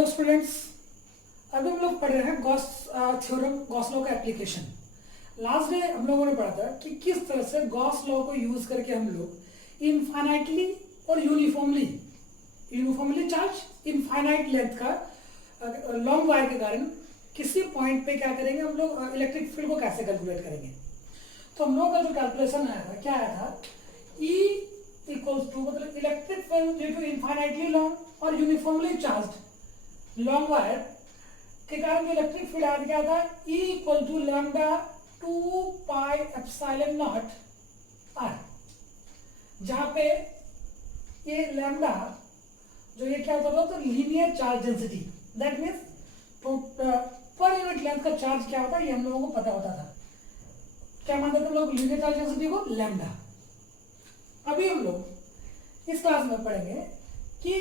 Hello students, अभी हम लोग पढ़ रहे हैं गॉस थ्योरम, गॉस लॉ का एप्लीकेशन। लास्ट डे हम लोगों ने पढ़ा था कि किस तरह से गॉस लॉ को यूज करके हम लोग इनफाइनाइटली और यूनिफॉर्मली चार्ज इनफाइनाइट लेंथ का लॉन्ग वायर के कारण किसी पॉइंट पे क्या करेंगे, हम लोग इलेक्ट्रिक फील्ड को कैसे कैलकुलेट करेंगे। तो हम लोगों का जो कैलकुलेशन आया था, क्या आया था, E इक्वल्स टू मतलब electric field due to infinitely long और यूनिफॉर्मली चार्ज्ड लॉन्ग वायर के कारण जो इलेक्ट्रिक फील्ड आ गया था E equal to lambda 2 pi epsilon naught R, जहां पे ये लैम्डा जो ये क्या होता था, तो linear charge density, that means per unit length का चार्ज क्या होता है ये हम लोगों को पता होता था। क्या मानते थे लोग लीनियर चार्ज डेंसिटी को, लैम्डा। अभी हम लोग इस क्लास में पढ़ेंगे कि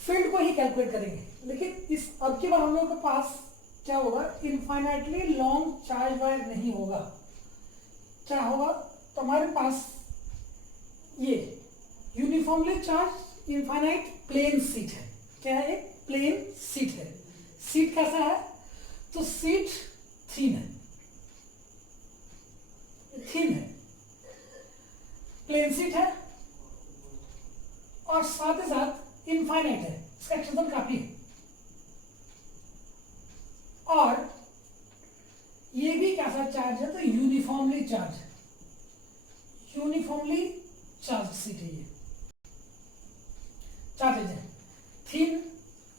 फील्ड को ही कैलकुलेट करेंगे, लेकिन इस अब की बार हम लोगों के पास क्या होगा, इनफाइनाइटली लॉन्ग चार्ज वायर नहीं होगा। क्या होगा, तो हमारे पास ये uniformly charge infinite plane sheet है। क्या है, एक प्लेन सीट है। सीट कैसा है, तो सीट थीन है, प्लेन सीट है और साथ ही साथ इनफाइनाइट है, इसका एक्सटेंशन काफी है। और ये भी कैसा चार्ज है, तो यूनिफॉर्मली चार्ज सीट है। ये चार्ज है थीन,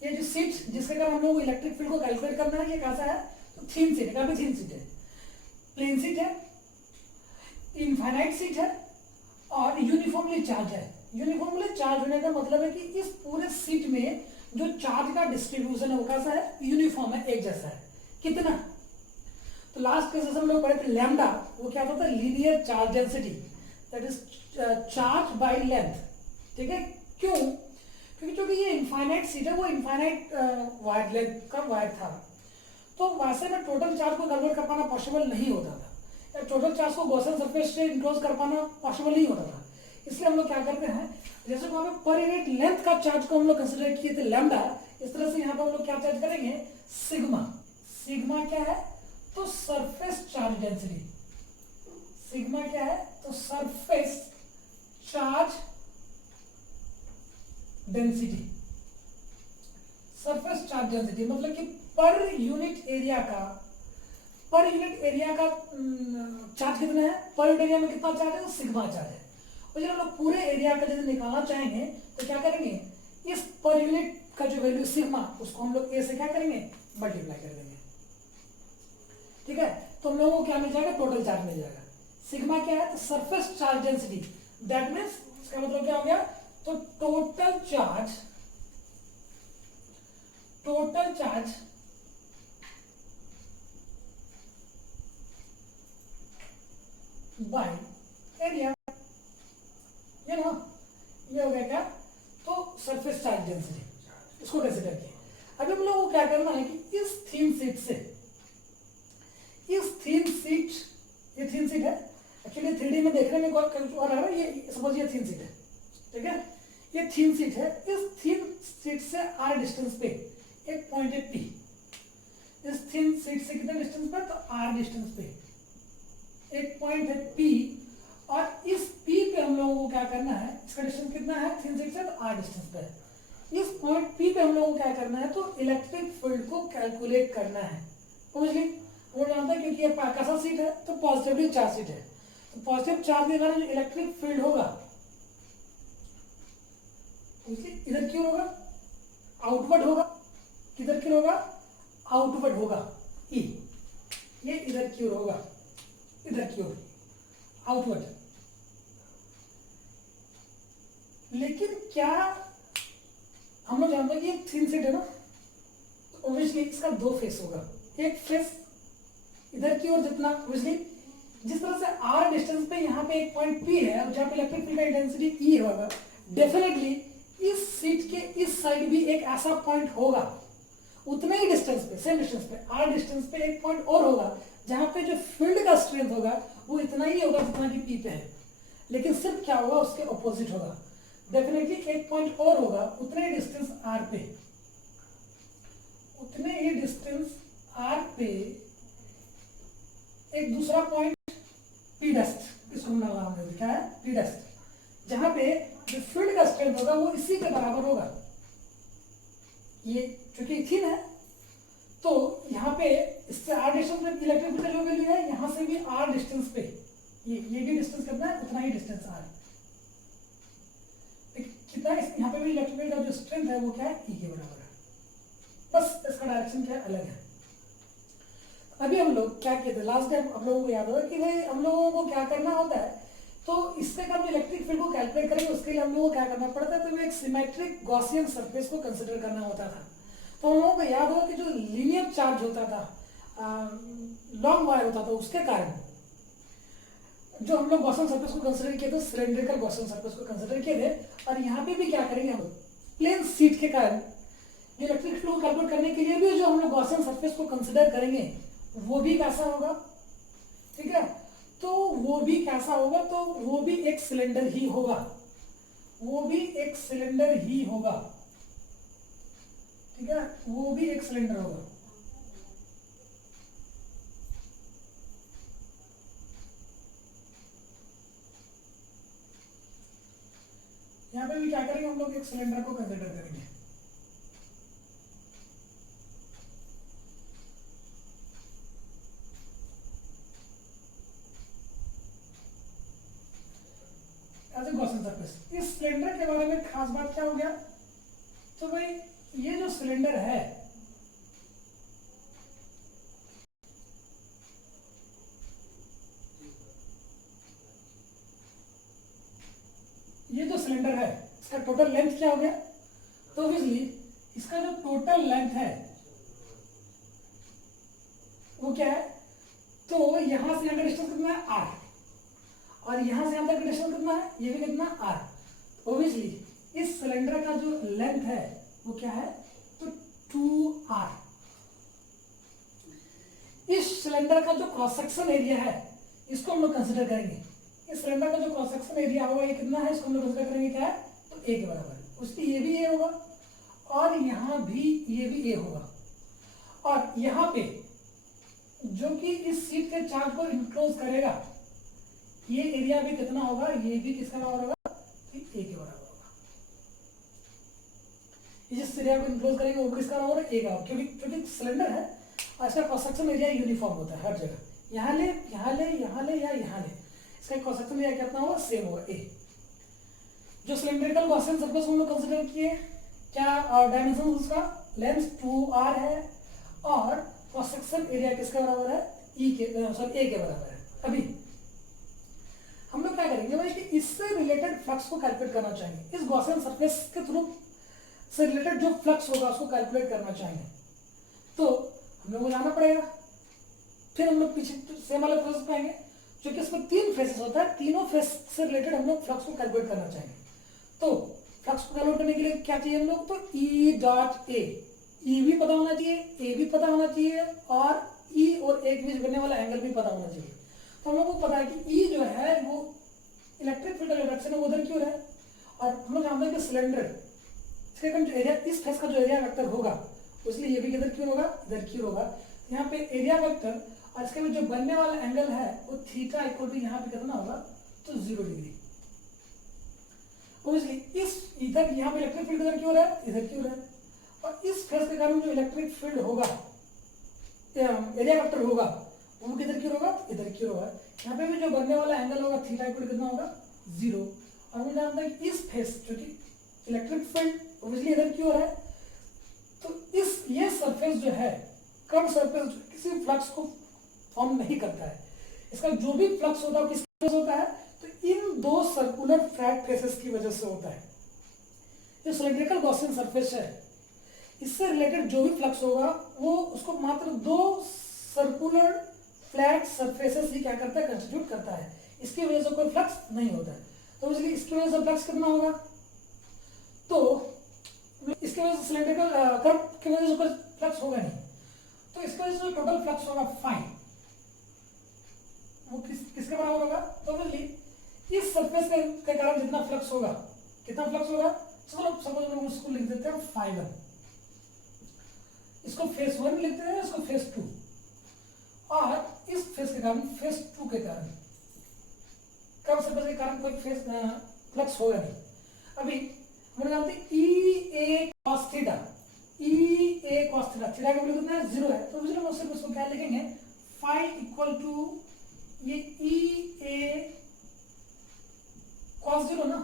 ये जो सीट जिसके कारण हम लोग इलेक्ट्रिक फील्ड को कैलकुलेट करना है, ये कैसा है, तो थीन सीट है, काफी थीन सीट है, प्लेन सीट है, इनफाइनाइट सीट है और यूनिफॉर्मली चार्ज है। यूनिफॉर्मली चार्ज होने का मतलब है कि इस पूरे सीट में जो चार्ज का डिस्ट्रीब्यूशन है वो कैसा है, यूनिफॉर्म है, एक जैसा है। कितना, तो लास्ट के सेशन में लोग पढ़े थे लैम्डा, वो क्या होता है, linear charge density, that is charge by length. ठीक है, क्यों, क्योंकि जो ये इनफाइनाइट सीट है वो इनफाइनाइट वायर लेंथ का वायर था, तो वैसे में टोटल चार्ज को कैलकुलेट कर पाना पॉसिबल नहीं होता था, या टोटल चार्ज को गॉसियन सरफेस से इनक्लोज कर पाना पॉसिबल नहीं होता था। इसलिए हम लोग क्या करते हैं, जैसे को हमें पर यूनिट लेंथ का चार्ज को हम लोग कंसीडर किए थे लैम्डा, इस तरह से यहाँ पर हम लोग क्या चार्ज करेंगे, सिग्मा। सिग्मा क्या है, तो सरफेस चार्ज डेंसिटी। सिग्मा क्या है, तो surface charge density. Surface charge density मतलब कि पर यूनिट एरिया का चार्ज कितना है, पर यूनिट एरिया में कितना चार्ज है, तो सिग्मा चार्ज है। और जब हम लोग पूरे एरिया का यदि निकालना चाहेंगे तो क्या करेंगे, इस पर यूनिट का जो वैल्यू सिग्मा, उसको हम लोग ए से क्या करेंगे, मल्टीप्लाई कर देंगे। ठीक है, तो हम लोगों को क्या मिल जाएगा, टोटल चार्ज मिल जाएगा। सिग्मा क्या है, तो surface charge density, that means इसका मतलब क्या हो गया, तो टोटल चार्ज बाय एरिया, ये ना, ये हो गया क्या, तो सरफेस चार्ज डेंसिटी, इसको कंसीडर किए। अभी हम लोगों को क्या करना है कि इस थीन सीट से, ये थीन सीट है, एक्चुअली 3D में देखने में कुछ और आ रहा है, ये सपोज ये थीन सीट है, ठीक है, ये थीन सीट है। इस थीन सीट से आर डिस्टेंस पे एक पॉइंट है पी, इस थीन सीट से कितना डिस्टेंस पे, तो आर डिस्टेंस पे एक पॉइंट है पी, और इस पी पे हम लोगों को क्या करना है, इसका डिस्टेंस कितना है थीन सीट से, तो आर डिस्टेंस पे है। इस पॉइंट पी पे हम लोगों को क्या करना है, तो इलेक्ट्रिक फील्ड को कैलकुलेट करना है। समझ गए, वो जानता है क्योंकि ये कैसा सीट है, तो पॉजिटिवली चार्ज सीट है, तो पॉजिटिव चार्ज के कारण जो इलेक्ट्रिक फील्ड होगा इधर क्यों होगा, आउटवर्ड होगा, किधर क्यों होगा, आउटवर्ड होगा, ई, ये इधर क्यों होगा, इधर क्यों, आउटवर्ड। लेकिन क्या हम लोग जानते हैं कि थीन सीट है ना, तो ऑब्वियसली इसका दो फेस होगा, एक फेस इधर की ओर, जितना ऑब्वियसली जिस तरह से आर डिस्टेंस पे यहाँ पे एक पॉइंट पी है और जहाँ पे इलेक्ट्रिक फील्ड का इंटेंसिटी ई होगा, डेफिनेटली इस सीट के इस साइड भी एक ऐसा पॉइंट होगा, उतने ही डिस्टेंस पे, सेम डिस्टेंस पे, आर डिस्टेंस पे एक पॉइंट और होगा जहां पे जो फील्ड का स्ट्रेंथ होगा वो इतना ही होगा जितना कि पी पे है, लेकिन सिर्फ क्या होगा, उसके ऑपोजिट होगा। डेफिनेटली एक पॉइंट और होगा उतने डिस्टेंस आर पे, डी डैश, जहां पे जो फील्ड का स्ट्रेंथ होगा वो इसी के बराबर होगा। ये चूंकि थिन है तो यहाँ पे इससे आर डिस्टेंस पे इलेक्ट्रिक फील्ड का जो वैल्यू है, यहाँ से भी आर डिस्टेंस पे ये भी डिस्टेंस कितना है, उतना ही डिस्टेंस आर है। कितना यहाँ पे भी इलेक्ट्रिक फील्ड का जो स्ट्रेंथ है वो क्या है, ई के बराबर है। बस इसका डायरेक्शन क्या अलग है। अभी हम लोग क्या किए थे लास्ट टाइम, आप लोगों को याद होगा कि भाई हम लोगों को क्या करना होता है, तो इससे हम इलेक्ट्रिक फील्ड को कैलकुलेट करेंगे उसके लिए हम लोगों को क्या करना पड़ता है, तो एक सिमेट्रिक गॉसियन सरफेस को कंसिडर करना होता था। तो हम लोगों को याद होगा कि जो लीनियर चार्ज होता था, लॉन्ग वायर होता था, उसके कारण जो हम लोग गॉसियन सरफेस को कंसिडर किए थे, सिलेंड्रिकल गॉसियन सरफेस को कंसिडर किए थे। और यहाँ पे भी क्या करेंगे हम लोग, प्लेन शीट के कारण इलेक्ट्रिक फील्ड को कैलकुलेट करने के लिए भी जो हम लोग गॉसियन सरफेस को कंसिडर करेंगे वो भी कैसा होगा, ठीक है। तो वो भी कैसा होगा, तो वो भी एक सिलेंडर ही होगा, वो भी एक सिलेंडर ही होगा, ठीक है, वो भी एक सिलेंडर होगा। यहां पे भी क्या करेंगे हम लोग, एक सिलेंडर को कंसिडर करेंगे। गॉसियन सरफेस, इस सिलेंडर के बारे में खास बात क्या हो गया, तो भाई ये जो सिलेंडर है ये जो सिलेंडर है इसका टोटल लेंथ क्या हो गया, तो ऑब्वियसली इसका जो टोटल लेंथ है वो क्या है, तो यहां से यहां का डिस्टेंस कितना है, आर, और यहां से यहां तक डिस्टेंस कितना है, ये भी कितना, आर। ऑब्वियसली इस सिलेंडर का जो लेंथ है वो क्या है, तो 2r। इस सिलेंडर का जो क्रॉस सेक्शन एरिया है इसको हम लोग कंसिडर करेंगे। इस सिलेंडर का जो क्रॉस सेक्शन एरिया होगा ये कितना है, इसको हम लोग कंसिडर करेंगे क्या है, तो a के बराबर। उसकी ये भी a होगा और यहाँ भी ये भी a होगा, और यहाँ पे जो कि इस सीट के चार्ज को इनक्लोज करेगा ये एरिया भी कितना होगा, ये भी किसका बराबर होगा, a के बराबर होगा। जिस एरिया को इनक्लोज करेंगे वो किसका बराबर है, a का, क्योंकि सिलेंडर है और इसका क्रॉस सेक्शन एरिया यूनिफॉर्म होता है हर जगह, यहाँ ले यहाँ ले यहाँ ले या यहाँ ले, इसका क्रॉस सेक्शन एरिया कितना होगा, सेम होगा a। जो सिलेंड्रिकल गॉसियन सरफेस हम लोग कंसिडर किए, क्या डायमेंशन उसका लेंथ 2r है और क्रॉस सेक्शन एरिया किसके बराबर है, e के सॉरी a के बराबर है। अभी हम लोग क्या करेंगे भाई कि इससे रिलेटेड फ्लक्स को कैलकुलेट करना चाहेंगे, इस गॉसियन सरफेस के थ्रू से रिलेटेड जो फ्लक्स होगा उसको कैलकुलेट करना चाहेंगे, तो हम लोग को जाना पड़ेगा। फिर हम लोग पीछे सेम वाला प्रोसेस पे आएंगे, क्योंकि इसमें 3 फेसेस होता है, तीनों फेस से रिलेटेड हम लोग फ्लक्स को कैलकुलेट करना चाहेंगे। तो फ्लक्स को कैलकुलेट करने के लिए क्या चाहिए हम लोग, तो E डॉट ए, ई भी पता होना चाहिए, ए भी पता होना चाहिए, और ई और ए के बीच बनने वाला एंगल भी पता होना चाहिए। तो हम लोग को पता है कि ई जो है वो इलेक्ट्रिक फील्ड का डायरेक्शन है वो उधर क्यों है, और हम लोग जानते हैं कि सिलेंडर इसके जो एरिया, इस फेस का जो एरिया वेक्टर होगा इसलिए ये भी किधर क्यों होगा, इधर क्यों होगा। यहाँ पे एरिया वेक्टर और इसके बीच जो बनने वाला एंगल है वो थीटा इक्वल टू यहाँ पे कितना होगा, तो 0 डिग्री। ऑब्वियसली इस इधर यहाँ पे इलेक्ट्रिक फील्ड इधर क्यों रहा है, इधर क्यों रहा है, और इस फेस के कारण जो इलेक्ट्रिक फील्ड होगा, एरिया वेक्टर होगा वो किधर क्यों होगा, इधर क्यों होगा। यहाँ पे भी जो बनने वाला एंगल होगा थीटा इक्वल कितना होगा, 0। और मुझे जानता है कि इस फेस जो कि इलेक्ट्रिक फील्ड ऑब्वियसली इधर क्यों हो रहा है, तो इस ये सरफेस जो है कर्व सरफेस किसी फ्लक्स को फॉर्म नहीं करता है, इसका जो भी फ्लक्स होता है किसकी वजह से होता है, तो इन 2 सर्कुलर फ्लैट फेसेस की वजह से होता है। जो सिलेंड्रिकल गॉसियन सरफेस है इससे रिलेटेड जो भी फ्लक्स होगा वो उसको मात्र 2 सर्कुलर फ्लैट सरफेसेस ही क्या करता है, कंस्टिट्यूट करता है, इसकी वजह से कोई फ्लक्स नहीं होता है। तो इसलिए इसकी वजह से फ्लक्स कितना होगा, तो इसकी वजह से सिलेंड्रिकल कर्व की वजह से कोई फ्लक्स होगा नहीं, तो इसकी वजह से टोटल फ्लक्स होगा फाइन, वो किसके बराबर होगा, तो ऑब्वियसली इस सरफेस के कारण जितना फ्लक्स होगा, कितना फ्लक्स होगा, चलो सपोज हम उसको लिख देते हैं φ1, इसको फेस 1 लिखते हैं, इसको फेस 2, और इस फेस के कारण फेस 2 के कारण कर्व सरफेस के कारण कोई फेस फ्लक्स होगा नहीं। अभी हम लोग जानते हैं ई A cos theta, E A cos theta, theta का वैल्यू कितना है 0 है, तो हम सिर्फ उसको क्या लिखेंगे फाई इक्वल टू ये ई ए कॉस 0 ना,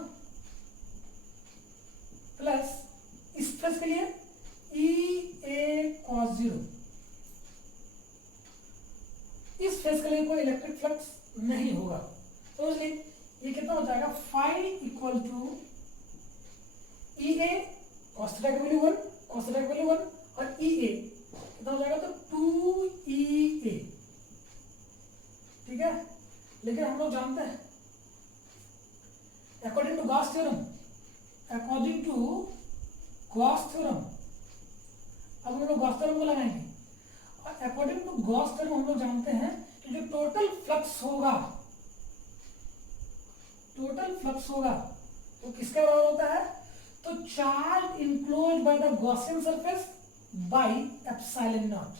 प्लस इस फेस के लिए ई ए कॉस 0। इस फेस के लिए कोई इलेक्ट्रिक फ्लक्स नहीं होगा, तो इसलिए ये कितना हो जाएगा phi equal to E A cos theta का वैल्यू 1, कॉस थीटा का वैल्यू 1, और ई ए कितना हो जाएगा तो 2 EA, ठीक है। लेकिन हम लोग जानते हैं according to Gauss theorem, according to Gauss theorem, अब हम लोग गॉस थ्योरम को लगाएंगे, और अकॉर्डिंग टू गॉस थ्योरम हम लोग जानते हैं कि जो टोटल फ्लक्स होगा, टोटल फ्लक्स होगा वो किसके बराबर होता है, तो charge enclosed by the Gaussian surface by epsilon not,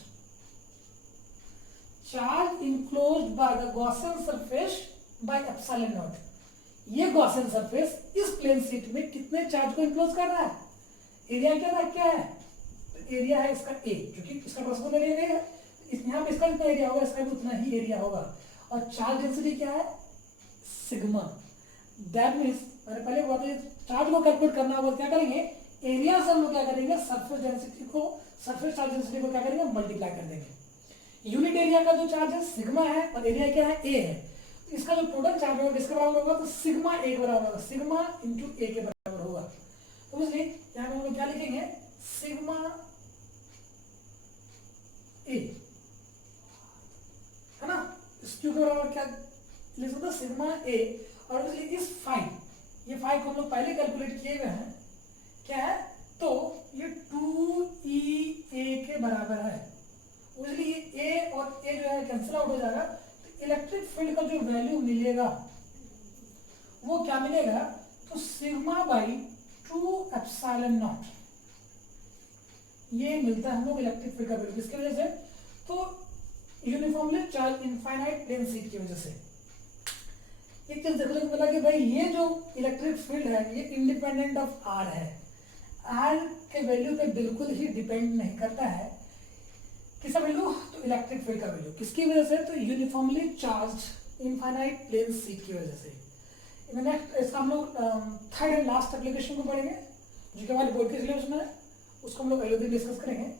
charge enclosed by the Gaussian surface by epsilon not. ये गॉसियन सरफेस इस प्लेन शीट में कितने चार्ज को इनक्लोज कर रहा है, एरिया क्या है, तो एरिया है इसका ए, क्योंकि इसका ट्रांसफॉर्मर एरिया है, यहाँ पे इसका जितना एरिया होगा इसका भी उतना ही एरिया होगा, और चार्ज डेंसिटी क्या है सिग्मा। दैट मीन्स मैंने पहले बात है चार्ज को कैलकुलेट करना होगा, क्या करेंगे एरिया से हम लोग क्या करेंगे सरफेस डेंसिटी को, सरफेस चार्ज डेंसिटी को क्या करेंगे मल्टीप्लाई कर देंगे। यूनिट एरिया का जो चार्ज है सिग्मा है और एरिया क्या है ए है, इसका जो टोटल चार्ज होगा किसके बराबर होगा, तो सिग्मा ए के बराबर होगा, सिग्मा इंटू ए के बराबर होगा। तो इसलिए यहाँ पे हम लोग क्या लिखेंगे सिग्मा ए, है ना, इस क्यू के बराबर क्या लिख सकते हैं सिग्मा ए, और इसलिए इस फाई, ये फाई को हम लोग पहले कैलकुलेट किए हुए हैं, क्या है तो ये 2EA के बराबर है, इसलिए ए और ए जो है कैंसिल आउट हो जाएगा, तो इलेक्ट्रिक फील्ड का जो वैल्यू मिलेगा वो क्या मिलेगा, तो सिग्मा बाई 2 एप्सिलॉन नॉट, ये मिलता है हम लोग इलेक्ट्रिक फील्ड का वैल्यू, किसकी वजह से, तो uniformly charge infinite plane sheet की वजह से। एक चीज देखने को मिला कि भाई ये जो इलेक्ट्रिक फील्ड है ये इंडिपेंडेंट ऑफ आर है, आर के वैल्यू पे बिल्कुल ही डिपेंड नहीं करता है, किसका वैल्यू, तो इलेक्ट्रिक फील्ड का वैल्यू, किसकी वजह से, तो uniformly charge infinite plane sheet की वजह से। नेक्स्ट इसका हम लोग थर्ड एंड लास्ट एप्लीकेशन को पढ़ेंगे, जो कि हमारे बोर्ड के सिलेबस में है, उसको हम लोग अगले दिन डिस्कस करेंगे।